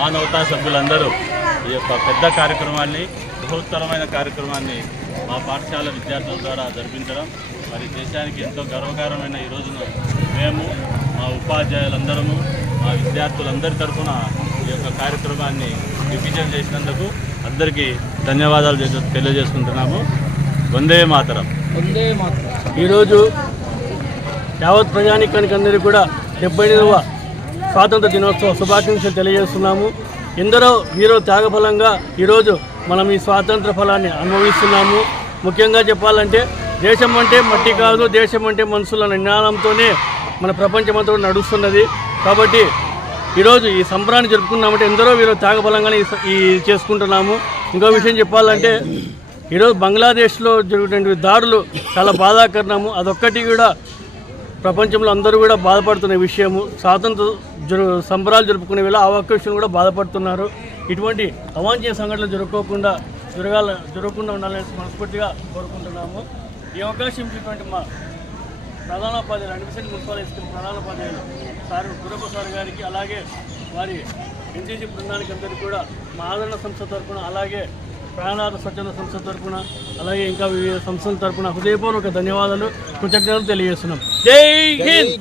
మానవతా సభ్యులందరూ ఈ యొక్క పెద్ద కార్యక్రమాన్ని బృహత్తరమైన కార్యక్రమాన్ని మా పాఠశాల విద్యార్థుల ద్వారా జరిపించడం మరి దేశానికి ఎంతో గర్వకారమైన ఈ రోజున మేము మా ఉపాధ్యాయులందరము మా విద్యార్థులందరి తరఫున ఈ యొక్క కార్యక్రమాన్ని విభజన చేసినందుకు అందరికీ ధన్యవాదాలు చేసు- తెలియజేసుకుంటున్నాము. వందే మాతరం. ఈరోజు యావత్ ప్రజానికానికి అందరికీ కూడా డెబ్బై ఎనిమిదవ స్వాతంత్ర దినోత్సవ శుభాకాంక్షలు తెలియజేస్తున్నాము. ఎందరో వీరో త్యాగఫలంగా ఈరోజు మనం ఈ స్వాతంత్ర ఫలాన్ని అనుభవిస్తున్నాము. ముఖ్యంగా చెప్పాలంటే దేశం అంటే మట్టి కాదు దేశం అంటే మనుషుల నినాదంతోనే మన ప్రపంచమంతా నడుస్తున్నది. కాబట్టి ఈరోజు ఈ సంబరాన్ని జరుపుకున్నామంటే ఎందరో వీరో త్యాగఫలంగానే ఈ చేసుకుంటున్నాము. ఇంకో విషయం చెప్పాలంటే ఈరోజు బంగ్లాదేశ్లో జరిగినటువంటి దాడులు చాలా బాధాకరణము. అదొక్కటి కూడా ప్రపంచంలో అందరూ కూడా బాధపడుతున్న విషయము స్వాతంత్ర జరు సంబరాలు జరుపుకునే వేళ ఆ ఒక్క విషయం కూడా బాధపడుతున్నారు. ఇటువంటి అవాంఛనీయ సంఘటనలు జరుపుకోకుండా జరగాల జరగకుండా ఉండాలని మనస్ఫూర్తిగా కోరుకుంటున్నాము. ఈ అవకాశం ఇచ్చినటువంటి మా ప్రధానోపాధ్యాయులు అడ్మిషన్ మున్సిపల్ హై స్కూల్ ప్రధానోపాధ్యాయులు సార్ గురప్ప సార్ గారికి అలాగే వారి ఎన్సీసీ బృందానికి అందరికీ కూడా మా ఆదరణ సంస్థ తరఫున అలాగే ప్రాణాల స్వచ్ఛంద సంస్థ తరఫున అలాగే ఇంకా వివిధ సంస్థల తరపున హృదయపూర్వక ధన్యవాదాలు కృతజ్ఞతలు తెలియజేస్తున్నాం. Day, in.